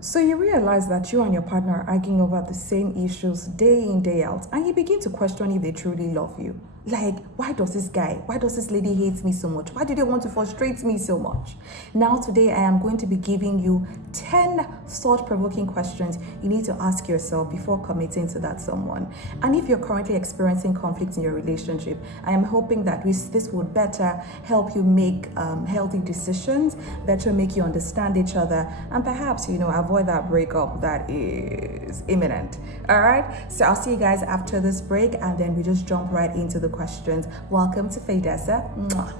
So you realize that you and your partner are arguing over the same issues day in, day out, and you begin to question if they truly love you. Like, why does this lady hate me so much? Why do they want to frustrate me so much? Now, today, I am going to be giving you 10 thought-provoking questions you need to ask yourself before committing to that someone. And if you're currently experiencing conflict in your relationship, I am hoping that this would better help you make healthy decisions, better make you understand each other, and perhaps, avoid that breakup that is imminent. All right? So I'll see you guys after this break, and then we just jump right into the questions. Welcome to FAYDESSA. Mwah.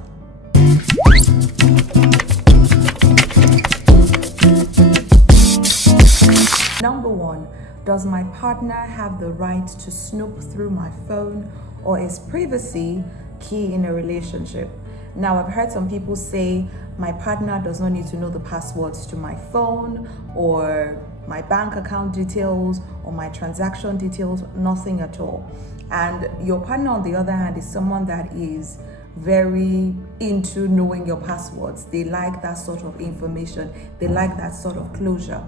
Number 1, does my partner have the right to snoop through my phone, or is privacy key in a relationship? Now, I've heard some people say my partner does not need to know the passwords to my phone or my bank account details or my transaction details, nothing at all. And your partner, on the other hand, is someone that is very into knowing your passwords. They like that sort of information. They like that sort of closure.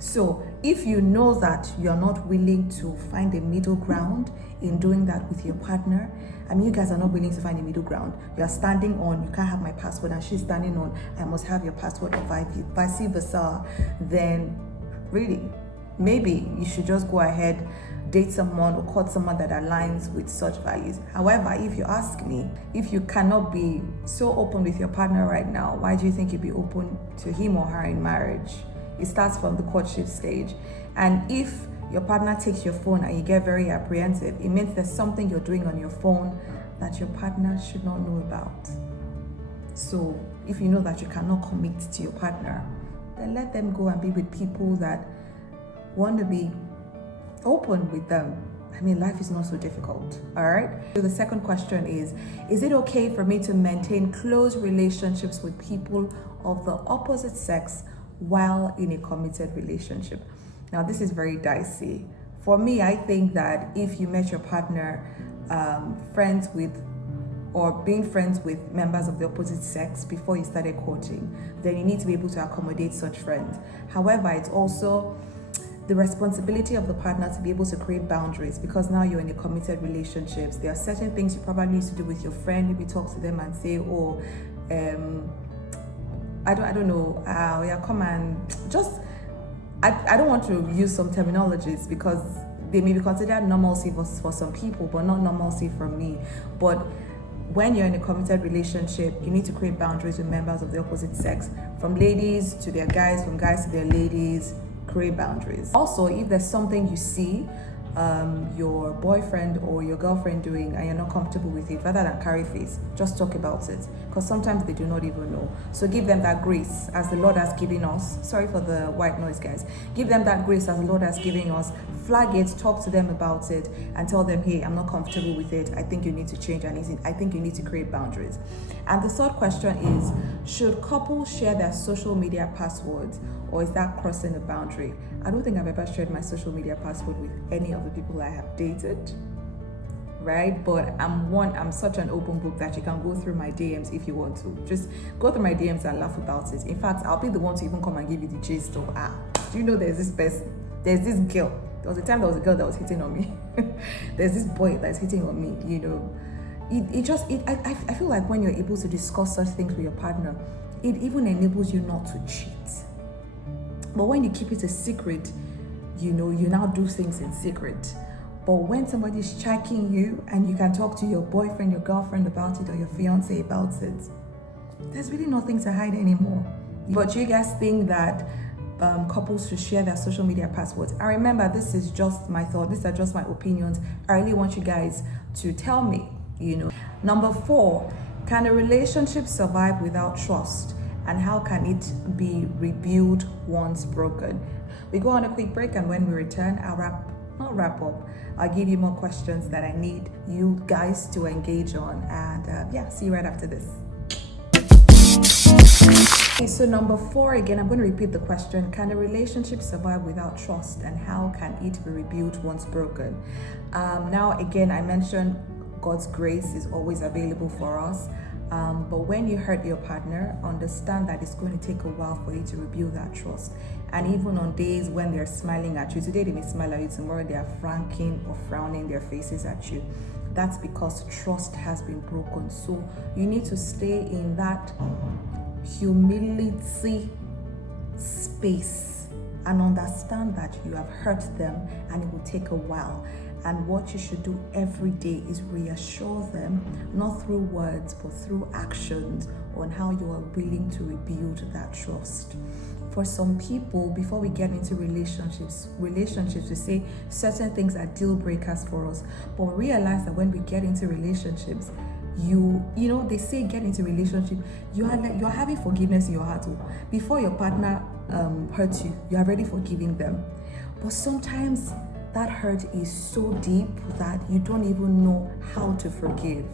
So if you know that you're not willing to find a middle ground in doing that with your partner, you guys are not willing to find a middle ground. You're standing on, you can't have my password, and she's standing on, I must have your password, or vice versa, then really, maybe you should just go ahead, date someone or court someone that aligns with such values. However, if you ask me, if you cannot be so open with your partner right now, why do you think you'd be open to him or her in marriage? It starts from the courtship stage. And if your partner takes your phone and you get very apprehensive, it means there's something you're doing on your phone that your partner should not know about. So if you know that you cannot commit to your partner, then let them go and be with people that want to be open with them. Life is not so difficult, all right? So the second question is it okay for me to maintain close relationships with people of the opposite sex while in a committed relationship? Now, this is very dicey. For me, I think that if you met your partner friends with or being friends with members of the opposite sex before you started courting, then you need to be able to accommodate such friends. However, it's also the responsibility of the partner to be able to create boundaries, because now you're in a committed relationships. There are certain things you probably used to do with your friend. Maybe talk to them and say, I don't know, yeah, come and just, I don't want to use some terminologies because they may be considered normalcy for some people, but not normalcy for me. But when you're in a committed relationship, you need to create boundaries with members of the opposite sex, from ladies to their guys, from guys to their ladies. Create boundaries. Also, if there's something you see your boyfriend or your girlfriend doing and you're not comfortable with it, rather than carry face, just talk about it, because sometimes they do not even know. So give them that grace as the Lord has given us. Sorry for the white noise, guys. Give them that grace as the Lord has given us. Flag it, talk to them about it, and tell them, hey, I'm not comfortable with it. I think you need to change, and I think you need to create boundaries. And the third question is, should couples share their social media passwords, or is that crossing a boundary? I don't think I've ever shared my social media password with any of the people I have dated, right? But I'm such an open book that you can go through my DMs if you want to. Just go through my DMs and laugh about it. In fact, I'll be the one to even come and give you the gist of, do you know there's this person, there's this girl. There was a time there was a girl that was hitting on me. There's this boy that's hitting on me, I feel like when you're able to discuss such things with your partner, it even enables you not to cheat. But when you keep it a secret, you now do things in secret. But when somebody's checking you and you can talk to your boyfriend, your girlfriend about it, or your fiance about it, there's really nothing to hide anymore. But do you guys think that couples should share their social media passwords? And remember, this is just my thought. These are just my opinions. I really want you guys to tell me, Number 4, can a relationship survive without trust? And how can it be rebuilt once broken? We go on a quick break, and when we return, I'll give you more questions that I need you guys to engage on. And see you right after this. Okay, so number 4, again, I'm going to repeat the question. Can a relationship survive without trust, and how can it be rebuilt once broken? Now, again, I mentioned God's grace is always available for us. But when you hurt your partner, understand that it's going to take a while for you to rebuild that trust. And even on days when they're smiling at you, today they may smile at you, tomorrow they are franking or frowning their faces at you. That's because trust has been broken. So you need to stay in that humility space and understand that you have hurt them and it will take a while. And what you should do every day is reassure them, not through words, but through actions, on how you are willing to rebuild that trust. For some people, before we get into relationships, we say certain things are deal breakers for us. But we realize that when we get into relationships, you know, they say get into relationship, you're having forgiveness in your heart. Before your partner hurts you, you're already forgiving them. But sometimes that hurt is so deep that you don't even know how to forgive,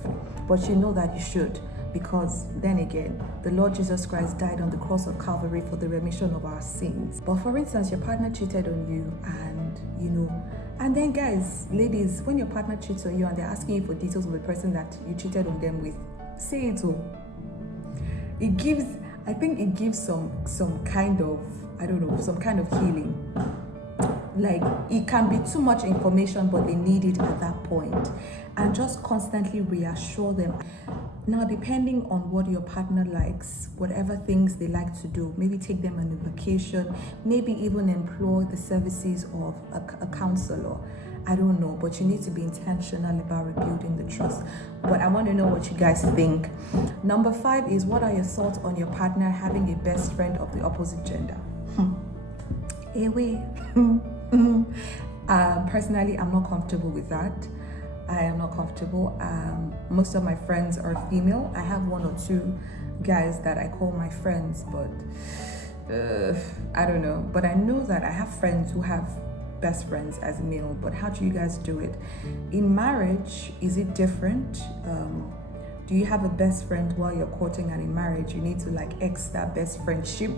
but you know that you should, because then again, the Lord Jesus Christ died on the cross of Calvary for the remission of our sins. But for instance, your partner cheated on you, and then guys, ladies, when your partner cheats on you and they're asking you for details of the person that you cheated on them with, say it all. I think it gives some kind of, some kind of healing. Like, it can be too much information, but they need it at that point. And just constantly reassure them. Now, depending on what your partner likes, whatever things they like to do, maybe take them on a vacation, maybe even employ the services of a counselor. I don't know, but you need to be intentional about rebuilding the trust. But I want to know what you guys think. Number 5 is, what are your thoughts on your partner having a best friend of the opposite gender? Personally, I'm not comfortable with that. I am not comfortable. Most of my friends are female. I have 1 or 2 guys that I call my friends, but I don't know. But I know that I have friends who have best friends as male. But how do you guys do it? In marriage, is it different? Do you have a best friend while you're courting, and in marriage you need to like X that best friendship?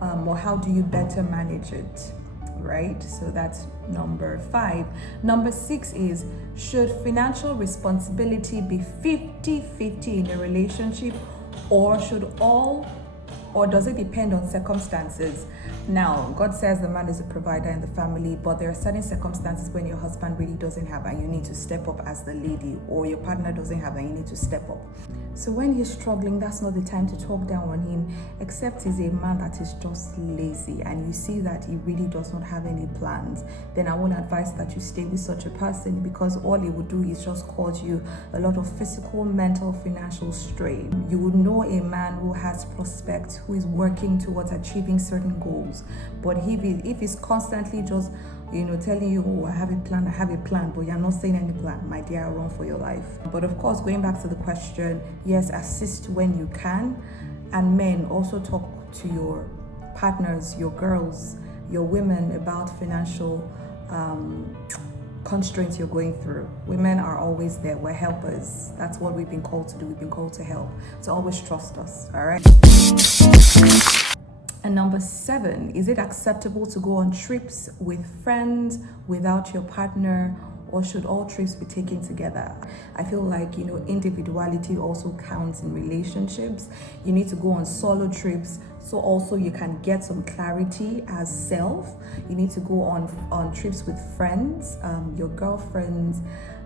Or how do you better manage it? Right? So that's number 5. Number 6 is, should financial responsibility be 50-50 in a relationship, or does it depend on circumstances? Now, God says the man is a provider in the family, but there are certain circumstances when your husband really doesn't have and you need to step up as the lady, or your partner doesn't have and you need to step up. So when he's struggling, that's not the time to talk down on him, except he's a man that is just lazy and you see that he really does not have any plans. Then I won't advise that you stay with such a person, because all he would do is just cause you a lot of physical, mental, financial strain. You would know a man who has prospects, who is working towards achieving certain goals. But if he's constantly just telling you, oh, I have a plan, but you're not saying any plan, my dear, run for your life. But of course, going back to the question, yes, assist when you can. And men, also talk to your partners, your girls, your women about financial constraints you're going through. Women are always there. We're helpers. That's what we've been called to do. We've been called to help. So always trust us, all right? And number 7, is it acceptable to go on trips with friends without your partner, or should all trips be taken together? I feel like, individuality also counts in relationships. You need to go on solo trips, so also you can get some clarity as self. You need to go on trips with friends, your girlfriends.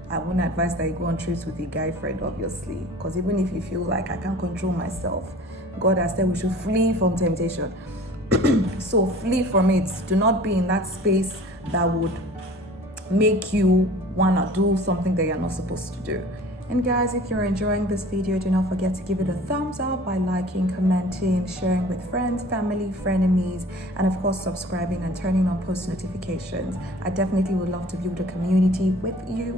I wouldn't advise that you go on trips with a guy friend, obviously, because even if you feel like I can't control myself, God has said we should flee from temptation. So flee from it. Do not be in that space that would make you wanna do something that you're not supposed to do. And guys, if you're enjoying this video, do not forget to give it a thumbs up by liking, commenting, sharing with friends, family, frenemies, and of course subscribing and turning on post notifications. I definitely would love to build a community with you.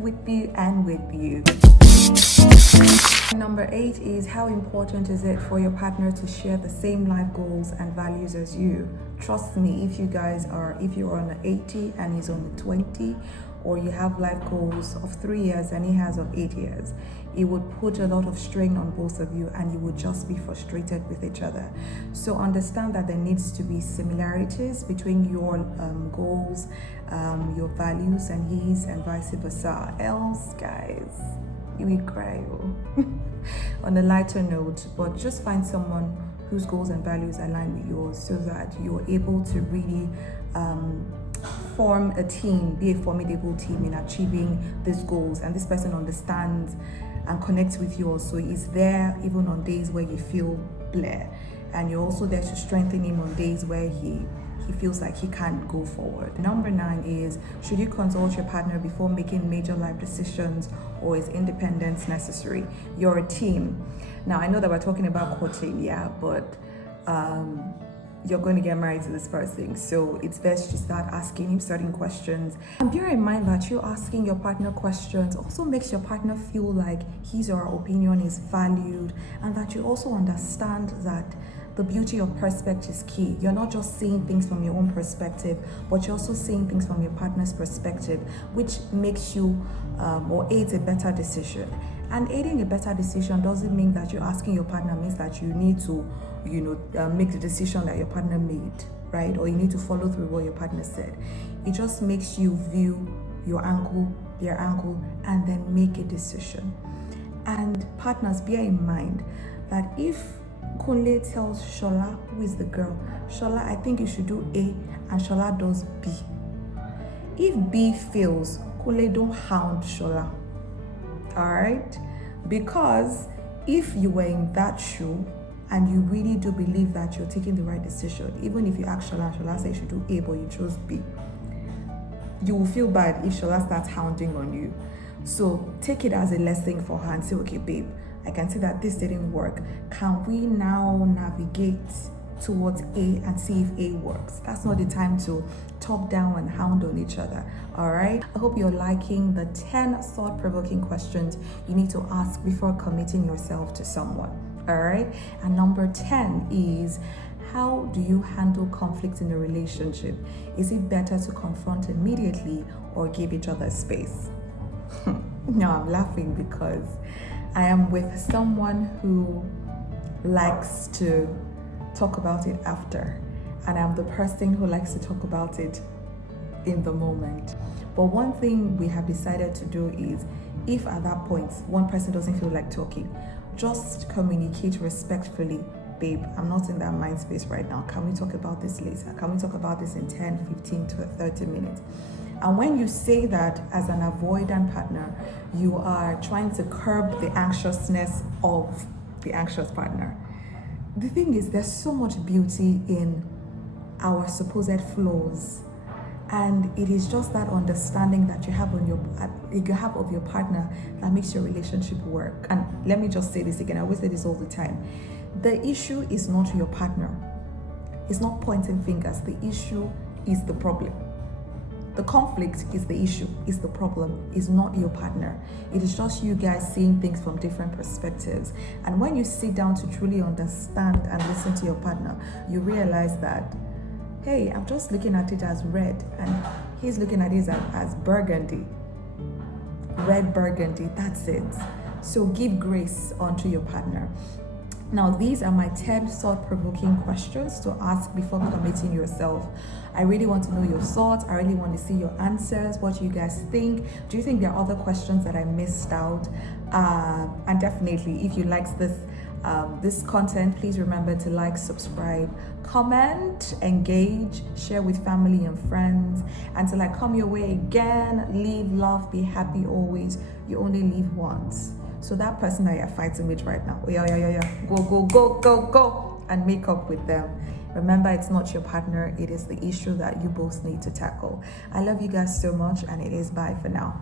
Number 8 is, how important is it for your partner to share the same life goals and values as you? Trust me, if you're on 80 and he's on 20, or you have life goals of 3 years and he has of 8 years, it would put a lot of strain on both of you and you would just be frustrated with each other. So understand that there needs to be similarities between your goals, your values and his, and vice versa. Else, guys, you will cry. Oh. On a lighter note, but just find someone whose goals and values align with yours so that you're able to really form a team, be a formidable team in achieving these goals, and this person understands and connects with you also. He's there even on days where you feel bleh, and you're also there to strengthen him on days where he feels like he can't go forward. Number 9 is, should you consult your partner before making major life decisions, or is independence necessary? You're a team. Now, I know that we're talking about courting, yeah, but you're going to get married to this person, so it's best to start asking him certain questions. And bear in mind that you asking your partner questions also makes your partner feel like his or her opinion is valued, and that you also understand that the beauty of perspective is key. You're not just seeing things from your own perspective, but you're also seeing things from your partner's perspective, which makes you or aids a better decision. And aiding a better decision doesn't mean that you're asking your partner means that you need to, make the decision that your partner made, right? Or you need to follow through what your partner said. It just makes you view your angle, their angle, and then make a decision. And partners, bear in mind that if Kunle tells Shola, who is the girl, Shola, I think you should do A, and Shola does B. If B fails, Kunle, don't hound Shola. Alright? Because if you were in that shoe and you really do believe that you're taking the right decision, even if you ask Shola, Shola says you should do A, but you chose B, you will feel bad if Shola starts hounding on you. So take it as a lesson for her and say, okay, babe, I can see that this didn't work. Can we now navigate towards A and see if A works? That's not the time to talk down and hound on each other. All right. I hope you're liking the 10 thought-provoking questions you need to ask before committing yourself to someone. All right. And number 10 is, how do you handle conflict in a relationship? Is it better to confront immediately or give each other space? Now I'm laughing because I am with someone who likes to talk about it after, and I'm the person who likes to talk about it in the moment. But one thing we have decided to do is, if at that point one person doesn't feel like talking, just communicate respectfully. Babe, I'm not in that mind space right now. Can we talk about this later? Can we talk about this in 10, 15 to 30 minutes? And when you say that as an avoidant partner, you are trying to curb the anxiousness of the anxious partner. The thing is, there's so much beauty in our supposed flaws, and it is just that understanding that you have of your partner that makes your relationship work. And let me just say this again, I always say this all the time. The issue is not your partner. It's not pointing fingers. The issue is the problem. The conflict is the issue, is the problem, is not your partner. It is just you guys seeing things from different perspectives. And when you sit down to truly understand and listen to your partner, you realize that, hey, I'm just looking at it as red, and he's looking at it as burgundy. Red burgundy, that's it. So give grace onto your partner. Now, these are my 10 thought-provoking questions to ask before committing yourself. I really want to know your thoughts. I really want to see your answers. What do you guys think? Do you think there are other questions that I missed out? And definitely, if you like this content, please remember to like, subscribe, comment, engage, share with family and friends. Until I come your way again, live, love, be happy always. You only live once. So that person that you're fighting with right now, go, and make up with them. Remember, it's not your partner, it is the issue that you both need to tackle. I love you guys so much, and it is bye for now.